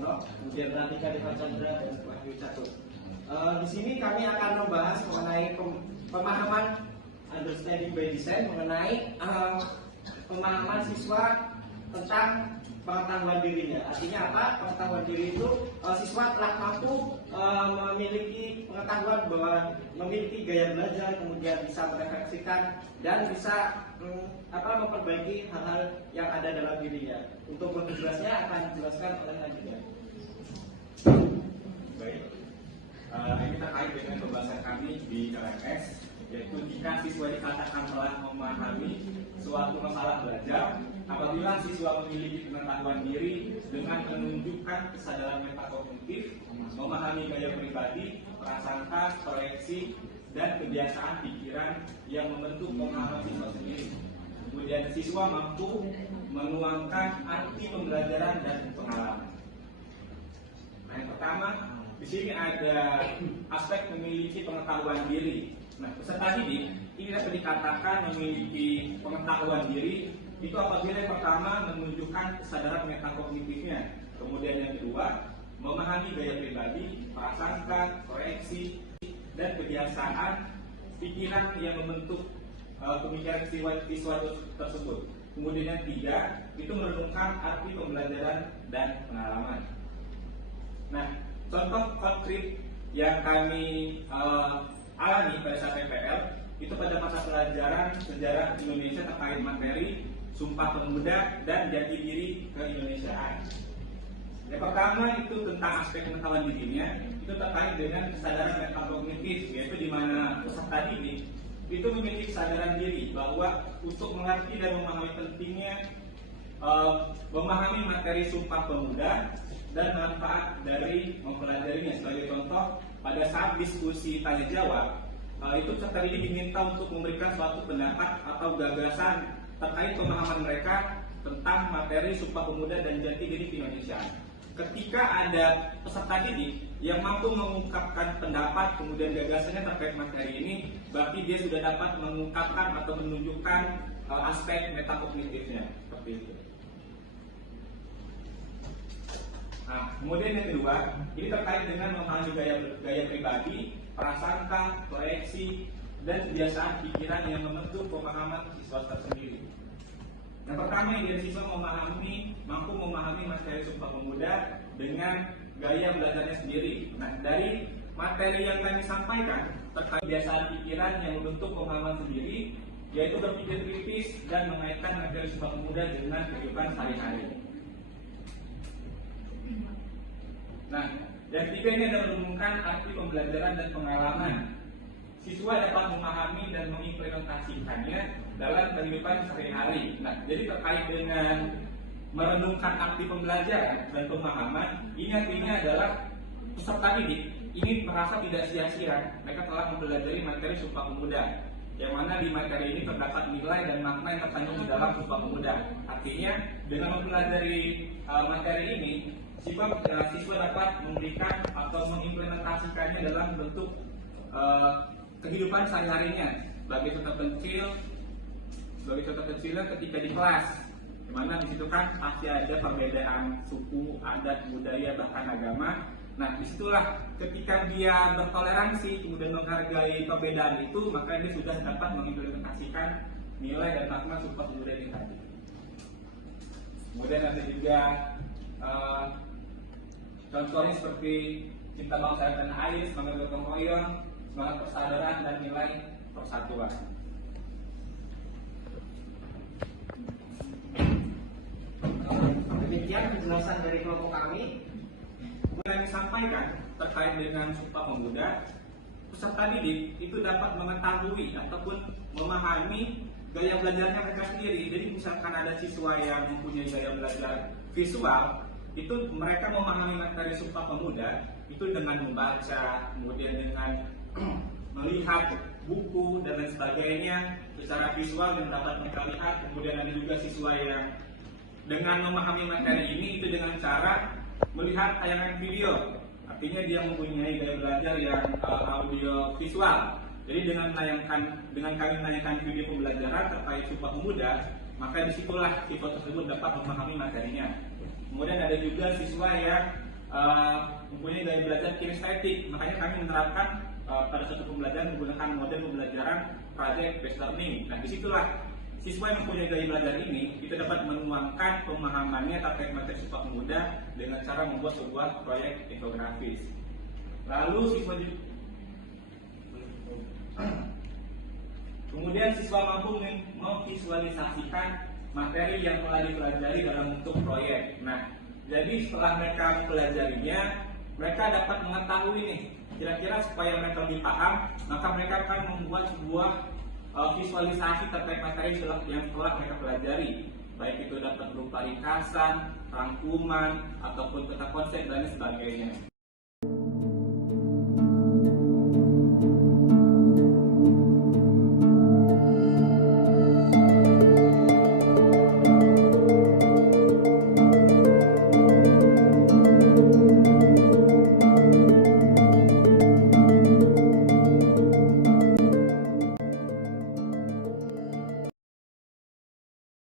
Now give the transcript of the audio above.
Pramono, kemudian Radika Deva Chandra, dan Wahyu Catur. Di sini kami akan membahas mengenai pemahaman understanding by design, mengenai pemahaman siswa tentang pengetahuan dirinya. Artinya apa? Pengetahuan diri itu siswa telah mampu memiliki pengetahuan bahwa memiliki gaya belajar, kemudian bisa merefleksikan dan bisa memperbaiki hal-hal yang ada dalam dirinya. Untuk lebih jelasnya akan dijelaskan oleh Radika. Baik, ini terkait dengan pembahasan kami di LMS, yaitu jika siswa dikatakan telah memahami suatu masalah belajar apabila siswa memiliki pengetahuan diri dengan menunjukkan kesadaran metakognitif, memahami gaya pribadi, prasangka, proyeksi, dan kebiasaan pikiran yang membentuk pemahaman siswa sendiri. Kemudian siswa mampu menuangkan arti pembelajaran dan pengalaman. Nah, yang pertama, di sini ada aspek memiliki pengetahuan diri. Nah, peserta didik ini dapat dikatakan memiliki pengetahuan diri itu apabila yang pertama menunjukkan kesadaran metakognitifnya, kemudian yang kedua memahami gaya pribadi, prasangka, proyeksi, dan kebiasaan pikiran yang membentuk pemikiran siswa tersebut. Kemudian yang ketiga itu merenungkan arti pembelajaran dan pengalaman. Nah, contoh konkret yang kami alami pada saat PPL itu pada masa pelajaran sejarah Indonesia terkait materi Sumpah Pemuda dan Jati Diri Keindonesiaan. Yang pertama itu tentang aspek pengetahuan dirinya, itu terkait dengan kesadaran metakognitif, yaitu di mana peserta didik itu memiliki kesadaran diri bahwa untuk mengerti dan memahami pentingnya memahami materi Sumpah Pemuda dan manfaat dari mempelajarinya. Sebagai contoh, pada saat diskusi tanya jawab, itu peserta didik diminta untuk memberikan suatu pendapat atau gagasan terkait pemahaman mereka tentang materi Sumpah Pemuda dan Jati Diri Keindonesiaan. Ketika ada peserta didik yang mampu mengungkapkan pendapat kemudian gagasannya terkait materi ini, berarti dia sudah dapat mengungkapkan atau menunjukkan aspek metakognitifnya. Seperti itu. Nah, kemudian yang kedua, ini terkait dengan memahami gaya pribadi, prasangka, proyeksi, dan kebiasaan pikiran yang membentuk pemahaman siswa tersendiri. Yang pertama, yang siswa mampu memahami materi Sumpah Pemuda dengan gaya belajarnya sendiri. Nah, dari materi yang kami sampaikan terkait kebiasaan pikiran yang membentuk pemahaman sendiri, yaitu berpikir kritis dan mengaitkan materi Sumpah Pemuda dengan kehidupan sehari-hari. Nah, yang ketiga ini adalah menemukan arti pembelajaran dan pengalaman. Siswa dapat memahami dan mengimplementasikannya dalam kehidupan sehari-hari. Nah, jadi terkait dengan merenungkan arti pembelajaran dan pemahaman, ini artinya adalah peserta didik ini merasa tidak sia-sia. Mereka telah mempelajari materi Sumpah Pemuda, yang mana di materi ini terdapat nilai dan makna yang terkandung di dalam Sumpah Pemuda. Artinya, dengan mempelajari materi ini, siswa dapat memberikan atau mengimplementasikannya dalam bentuk kehidupan sehari-harinya. Sebagai contoh kecilnya ketika di kelas, dimana di situ kan pasti ada perbedaan suku, adat, budaya, bahkan agama. Nah, disitulah ketika dia bertoleransi kemudian menghargai perbedaan itu, maka dia sudah dapat mengimplementasikan nilai dan makna Sumpah Pemuda ini tadi. Kemudian ada juga contohnya seperti cinta bangsa dan air, semangat gotong royong, semangat persaudaraan, dan nilai persatuan. Demikian penjelasan dari kelompok kami. Yang disampaikan terkait dengan Sumpah Pemuda, peserta didik itu dapat mengetahui ataupun memahami gaya belajarnya mereka sendiri. Jadi misalkan ada siswa yang mempunyai gaya belajar visual, itu mereka memahami materi Sumpah Pemuda itu dengan membaca, kemudian dengan melihat buku dan lain sebagainya secara visual yang dapat mereka lihat. Kemudian ada juga siswa yang dengan memahami materi ini itu dengan cara melihat tayangan video. Artinya dia mempunyai gaya belajar yang audio visual. Jadi dengan kami menayangkan video pembelajaran terkait Sumpah Pemuda, maka disitulah siswa tersebut dapat memahami materinya. Kemudian ada juga siswa yang mempunyai gaya belajar kinestetik. Makanya kami menerapkan pada suatu pembelajaran menggunakan model pembelajaran project based learning. Nah, disitulah siswa yang mempunyai gaya belajar ini itu dapat menuangkan pemahamannya terkait materi Sumpah Pemuda dengan cara membuat sebuah proyek infografis. Lalu kemudian siswa mampu memvisualisasikan materi yang telah dipelajari dalam bentuk proyek. Nah, jadi setelah mereka mempelajarinya, mereka dapat mengetahui nih, kira-kira supaya mereka lebih paham, maka mereka akan membuat sebuah visualisasi terkait materi yang telah mereka pelajari, baik itu dapat berupa ringkasan, rangkuman, ataupun peta konsep dan sebagainya.